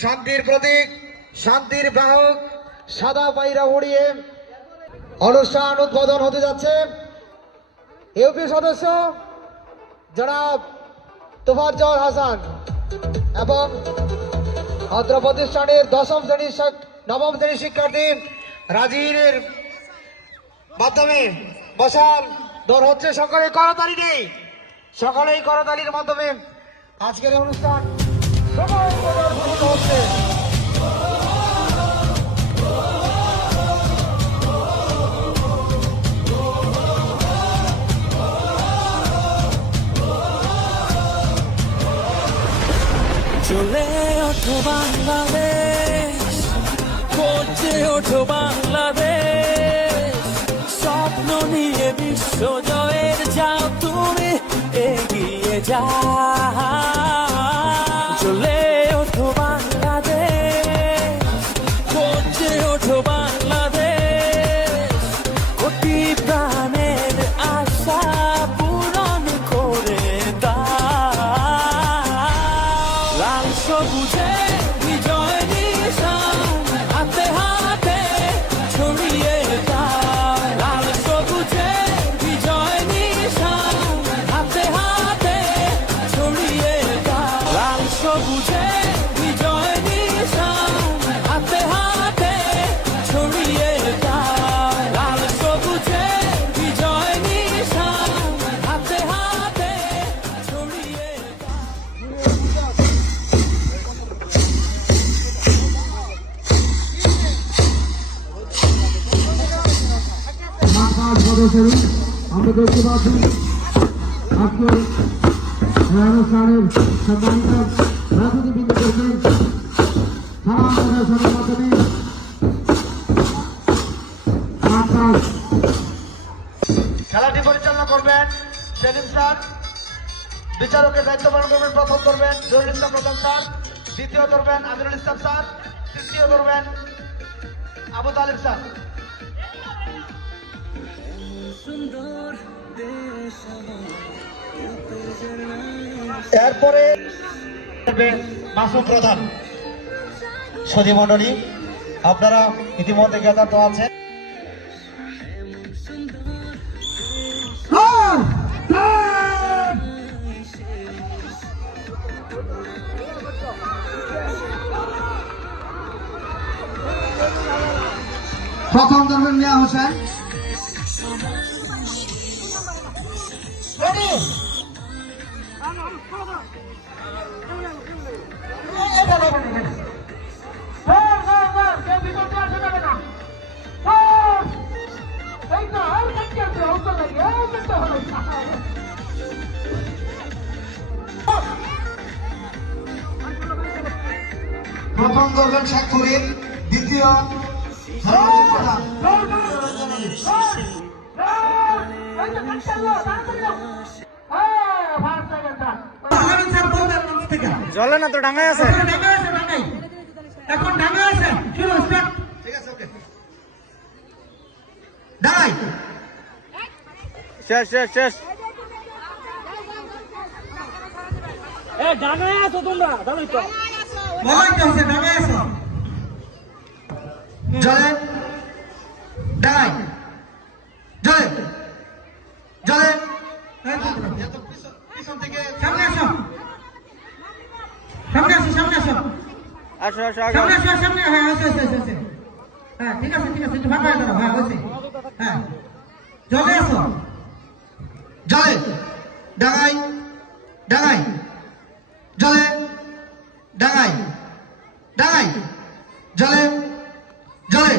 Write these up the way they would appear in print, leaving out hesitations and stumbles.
শান্তির প্রতীক, শান্তির বাহক সাদা পায়রা উড়িয়ে অনুষ্ঠান উদ্বোধন হতে যাচ্ছে। ইউপি সদস্য জনাব তোফাজ্জল হাসান এবং অত্র প্রতিষ্ঠানের নবম শ্রেণীর শিক্ষার্থী রাজিনের মাধ্যমে মশাল দৌড় হচ্ছে। সকলেই করতালি নেই, সকলেই করতালির মাধ্যমে আজকের অনুষ্ঠান হচ্ছে। চলে ওঠো বাংলাদেশ, করছে ওঠো বাংলাদেশ, স্বপ্ন নিয়ে বিশ্ব জয়ের যাও তুমি এগিয়ে যাও। চলে ওঠো বাংলাদেশ, করছে ওঠো বাংলাদেশ, কোটি প্রাণের আশা পূরণ করে দাও। লাল সবুজে বিজয় নিশান হাতে হাতে ছড়িয়ে দাও। লাল সবুজে বিজয় নিশান হাতে হাতে ছড়িয়ে দাও। লাল সবুজে বিজয় নিশান হাতে হাতে ছড়িয়ে দাও। লাল সবুজে বিজয় নিশান হাতে হাতে ছড়িয়ে দাও। আমরা দেখতে পাচ্ছি আজকে অনুষ্ঠানের সম্মানিত রাজনীতিবিদ করছেন সারা প্রদর্শনের মাধ্যমে খেলাটি পরিচালনা করবেন সেলিম স্যার, বিচারকের দায়িত্ব পালন করবেন প্রথম ধরবেন জহিরুল ইসলাম প্রধান স্যার, দ্বিতীয় ধরবেন আমিরুল ইসলাম স্যার, তৃতীয় ধরবেন আবু তালিব স্যার। এরপরে মাসুম প্রধান। সদী মন্ডলী, আপনারা ইতিমধ্যে জ্ঞাত আছেন। প্রথম ধরবেন মিয়া হোসেন। প্রথম ধরবেন শেখ ফরিদ, দ্বিতীয় জলে না তো ডাঙায় আছে, এখন ডাঙায় আছে। ঠিক আছে, ওকে, ডাঙাই শেষ শেষ শেষ। ডাঙায় আছো তোমরা, জানোই তো। জলে ডাঙাই, জলে জলে পিছন থেকে সামনে আসো, সামনে আসো, সামনে আসো, আসো আসো সামনে আসো, সামনে। হ্যাঁ আছে আছে আছে। হ্যাঁ ঠিক আছে ঠিক আছে, একটু ভাগ হয়ে দাঁড়াও। হ্যাঁ হয়েছে। হ্যাঁ জলে আসো, জলে ডাঙাই ডাঙাই, জলে ডাঙাই ডাঙাই, জলে জলে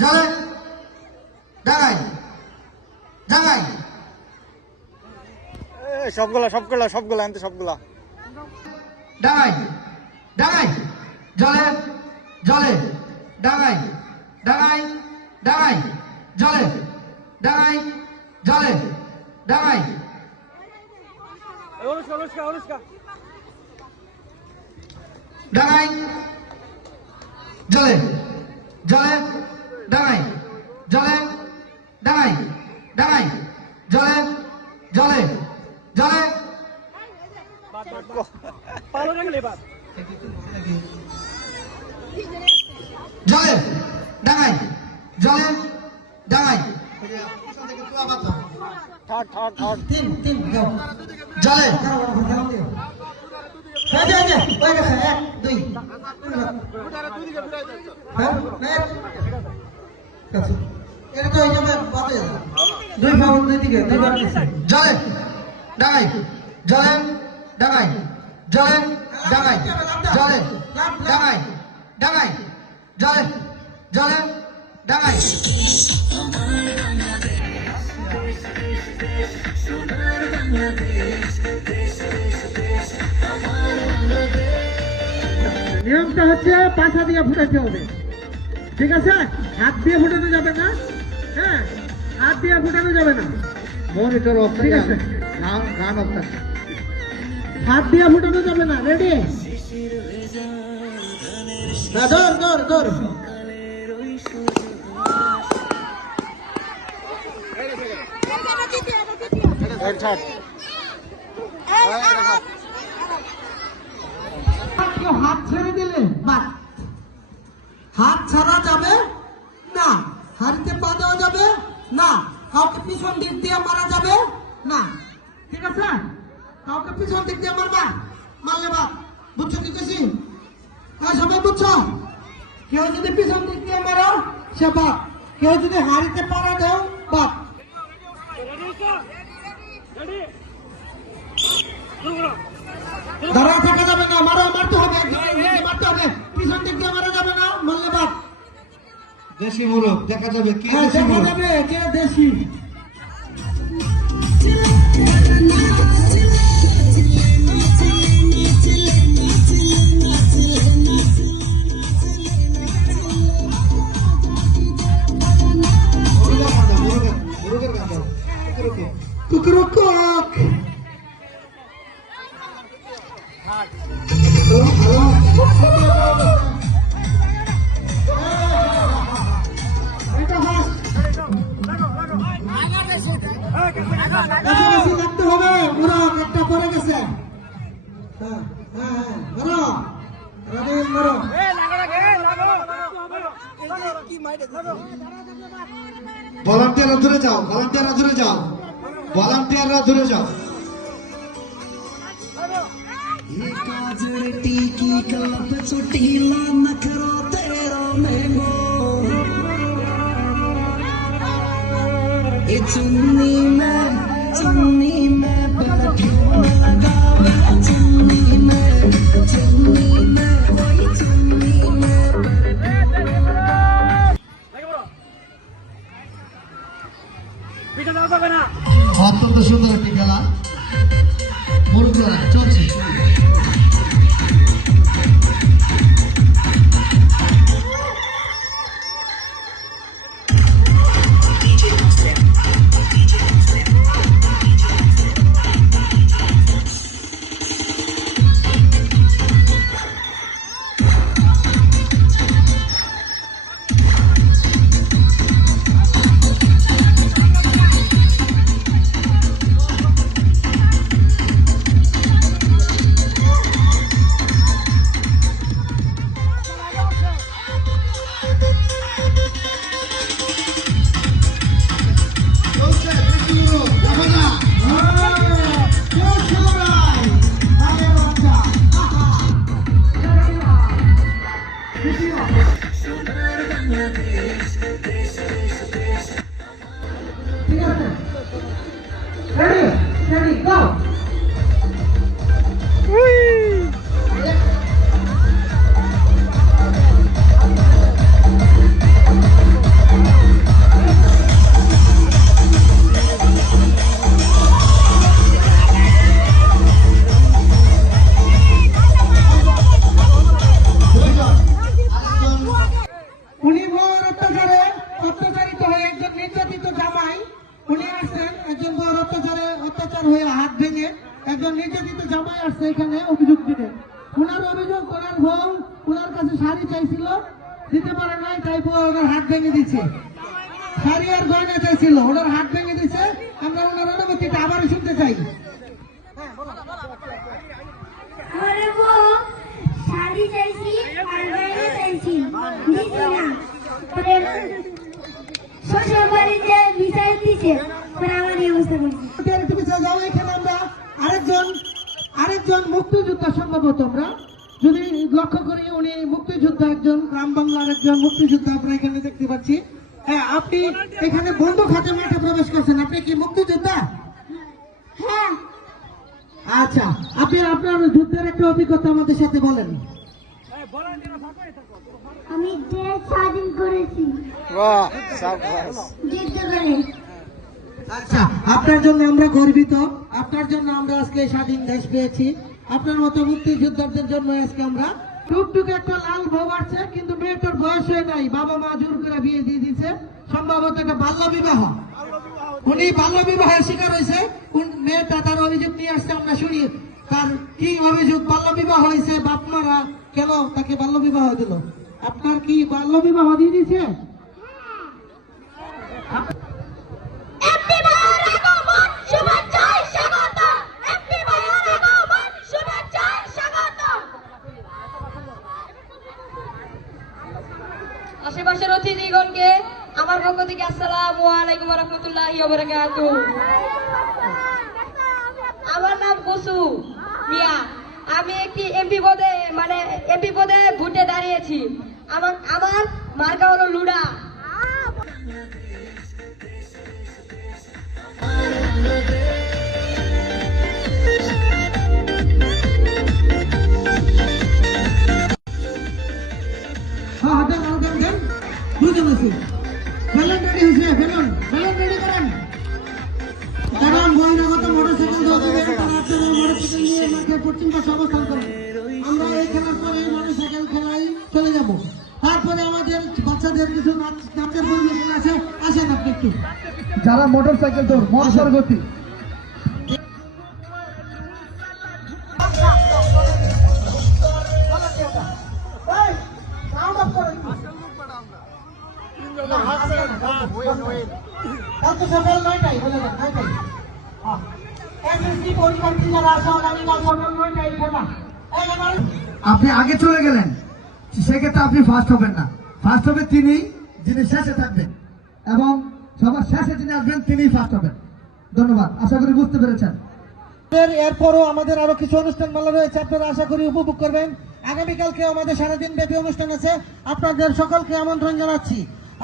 জলে ডাঙাই ডাঙাই, সবগুলা সবগুলা সবগুলা আনতে সবগুলা। ডাঙাই ডাঙাই, জলে জলে ডাঙাই ডাঙাই ডাঙাই, জলে ডাঙাই জলে ডাঙাই, ডাঙাই জলে জলে ডাঙাই জলে ডাঙাই ডাঙাই, জলে জলে জলে পালো গেলে এবার জলে ডাঙাই জলে ডাঙাই থাক থাক থাক তিন তিন যাও জলে হয়ে গেছে এক দুই হ্যাঁ এটা তো এই যে বাদে দুই ভাগ দুই দিকে দুইবার দিছে জলে ডাঙাই জলে ডাঙাই জলে ডাঙাই জলে ডাঙাই ডাঙাই জলে জলে ডাঙাই নিয়মটা হচ্ছে পাছা দিয়ে ফুটাতে হবে ঠিক আছে হাত দিয়ে ফুটানো যাবে না হ্যাঁ হাত দিয়ে ফুটানো যাবে না মনিটর অফ ঠিক আছে গান অফ হাত দিয়ে ফুটানো যাবে না রেডি ধর ধর ধর থাক কেউ হাত ছেড়ে দিলে বাদ হাত ছাড়া যাবে না হাড়িতে পা দেওয়া যাবে না কাউকে পিছন দিক দিয়ে মারা যাবে না ঠিক আছে কাউকে পিছন দিক দিয়ে মারবা মারলে বা বুঝছো কি কেছি হ্যাঁ সবাই বুঝছো কেউ যদি পিছন দিক দিয়ে মারো সে বাদ কেউ যদি হাড়িতে পাড়া দাও বাদ ধরা থাকা যাবে না মারতে হবে মারতে হবে পিছন দিক দিয়ে মারা যাবে না মারলে বাদ দেশি মুরগ দেখা যাবে কি হ্যাঁ দেখা যাবে কে দেশি কুকুরুক লাগতে হবে মুরগ একটা পরে গেছে হ্যাঁ হ্যাঁ হ্যাঁ মারো রাধে মারো ভলান্টিয়াররা দূরে যাও ভলান্টিয়াররা দূরে যাও ভলান্টিয়াররা দূরে যাও পিঠে দেওয়া যাবে না অত্যন্ত সুন্দর একটি খেলা মুরগ লড়াই চলছে Ready, go! উনি বড় অত্যাচারিত হয়ে একজন নির্যাতিত জামাই উনি আসছেন একজন বড় অত্যাচার হয়ে হাত ভেঙে একজন নির্যাতিত জামাই আসছে এখানে অভিযোগ দিতে ওনার অভিযোগ ওনার বউ ওনার কাছে শাড়ি চাইছিল দিতে পারে নাই তাই ওনার হাত ভেঙে দিচ্ছে শাড়ি আর গয়না চাইছিল ওনার হাত ভেঙে দিচ্ছে আমরা ওনার অনুমতিটা আবার শুনতে চাই বাড়ি চাইছি আর বাইরে চাইছি দিছি না পরে শ্বশুর বাড়িতে বিচার দিছে পরে আমার এই অবস্থা করছে একটু পিছিয়ে যাও। এখানে আমরা আরেকজন মুক্তিযোদ্ধা সম্ভবত আমরা যদি লক্ষ্য করি, উনি মুক্তিযোদ্ধা, একজন গ্রাম বাংলার একজন মুক্তিযোদ্ধা আমরা এখানে দেখতে পাচ্ছি। হ্যাঁ, আপনি এখানে বন্দুক হাতে মাঠে প্রবেশ করছেন, আপনি কি মুক্তিযোদ্ধা? হ্যাঁ আচ্ছা, আপনি আপনার যুদ্ধের একটা অভিজ্ঞতা আমাদের সাথে বলেন। আমি দেশ স্বাধীন করেছি বাহ সাবাস যুদ্ধ করে আচ্ছা, আপনার জন্য আমরা গর্বিত, আপনার জন্য আমরা আজকে স্বাধীন দেশ পেয়েছি। আপনার মতো মুক্তিযোদ্ধাদের জন্য আজকে আমরা টুকটুকে একটা লাল বউ আছে, কিন্তু মেয়েটার বয়স হয়ে নাই, বাবা মা জোর করে বিয়ে দিয়ে দিচ্ছে, সম্ভবত এটা বাল্য বিবাহ। উনি বাল্য বিবাহের শিকার হয়েছে, মেয়েটা তার অভিযোগ নিয়ে আসছে, আমরা শুনি তার কি অভিযোগ। বাল্য বিবাহ হয়েছে, বাপ মারা কেন তাকে বাল্য বিবাহ দিল? আপনার কি বাল্য বিবাহ দিয়ে দিয়েছে? এমপি ভাইয়ের আগমন শুভেচ্ছায় স্বাগত এমপি ভাইয়ের আগমন শুভেচ্ছায় স্বাগত আশেপাশের অতিথিগণকে আমার পক্ষ থেকে আসসালামু আলাইকুম ওয়া রাহমাতুল্লাহি ওয়া বারাকাতুহু। আমার নাম কুসু মিয়া। আমি একটি এমপি পদে ভোটে দাঁড়িয়েছি। আমার মার্কা হলো লুডা। হ্যাঁ, দেন দুজন আছে। বেলুন রেডি হয়েছে, বেলুন রেডি করেন। কারণ বহিরাগত মোটরসাইকেল মোটরসাইকেল নিয়ে মাঠে পশ্চিম পাশে অবস্থান করেন। আমরা এই খেলার পরে মোটরসাইকেল খেলায় চলে যাব। তারপরে আমাদের বাচ্চাদের কিছু নাচের পরিবেশন আছে, আসেন আপনি একটু। যারা মোটরসাইকেল দৌড় মনসার গতি কালকে সকাল 9টায় বলে দেন, 9টায়। এসএসসি পরীক্ষার্থী যারা আছে আগামীকাল সকাল 9টায় খেলা। আপনি আগে চলে গেলেন, সেক্ষেত্রে আপনি ফার্স্ট হবেন না। ফার্স্ট হবে তিনি যিনি শেষে থাকবেন, এবং সবার শেষে যিনি আসবেন তিনিই ফার্স্ট হবেন। ধন্যবাদ, আশা করি বুঝতে পেরেছেন। এরপরও আমাদের আরো কিছু অনুষ্ঠান মালা রয়েছে, আপনারা আশা করি উপভোগ করবেন। আগামীকালকে আমাদের সারাদিন ব্যাপী অনুষ্ঠান আছে, আপনাদের সকলকে আমন্ত্রণ জানাচ্ছি।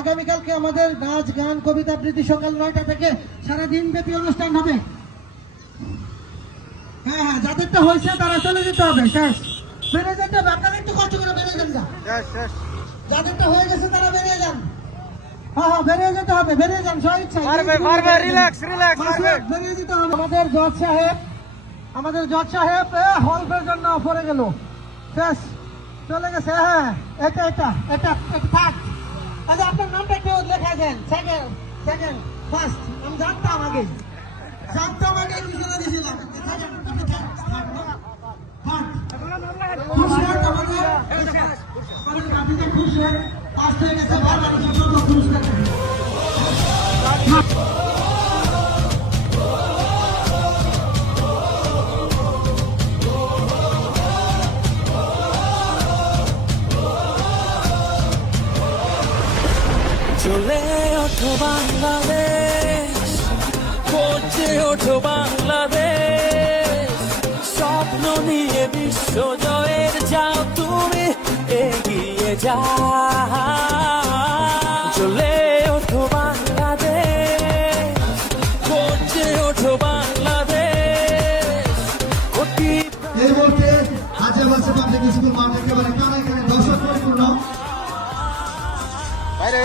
আগামীকালকে আমাদের নাচ গান কবিতা আবৃত্তি সকাল 9টা থেকে সারাদিন ব্যাপী অনুষ্ঠান হবে। হ্যাঁ হ্যাঁ, যাদেরটা হয়েছে তারা চলে যেতে হবে, শেষ বেরিয়ে যেতে হবে। আপনারা একটু কষ্ট করে বেরিয়ে যান, যাদেরটা হয়ে গেছে তারা বেরিয়ে যান। হ্যাঁ হ্যাঁ, বেরিয়ে যেতে হবে, বেরিয়ে যান স্বইচ্ছায়, রিল্যাক্স বেরিয়ে যেতে হবে। আমাদের জজ সাহেব হলফের জন্য পড়ে গেল, শেষ চলে গেছে। হ্যাঁ, এটা থাক। আচ্ছা, আপনার নামটা একটু লেখা দেন, সেকেন্ড ফার্স্ট। আমি জানতাম আগে পিছনে দিয়েছিলাম। আপনি থাক। খুব শর্ট আমাদের, আপনি যে খুব শর্ট পাস হয়ে গেছে, বারবার পুরস্কার। চলে ওঠো বাংলাদেশ, পড়ছে ওঠো বাংলাদেশ, স্বপ্ন নিয়ে বিশ্ব জয়ের যাও তুমি এগিয়ে যাও। চলে ওঠো বাংলাদেশ, পড়ছে ওঠো বাংলাদেশ, কোটি এই মুহূর্তে আজেবাজে পাবলিক স্কুল মাঠ একেবারে কানা এখানে দর্শক পরিপূর্ণ।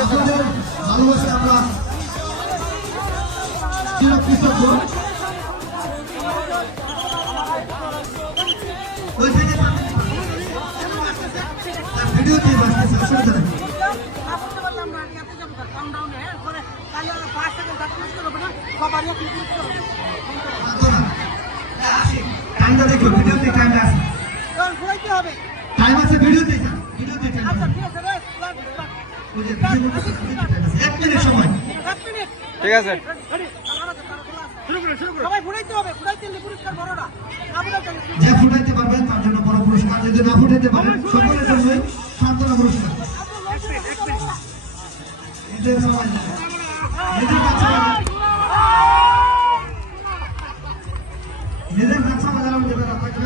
আপনাদের ভালোবাসে আমরা কৃতজ্ঞ। ওইখানে ভিডিওতে বাঁচতেছে, অসুবিধা নেই। টাইমটা দেখো, ভিডিওতে টাইমটা আছে, টাইম আছে, ভিডিওতে এক মিনিট সময়। ঠিক আছে সবাই ফুটাইতে হবে, ফুটাইতে পুরস্কার বড় না। যে ফুটাইতে পারবেন তার জন্য বড় পুরস্কার। যদি না ফুটাতে পারেন সকলের জন্যই সান্ত্বনা পুরস্কার। নিজের সবাই নিজের কাছে নিজের কাছে বাজানো যেতে আপনাকে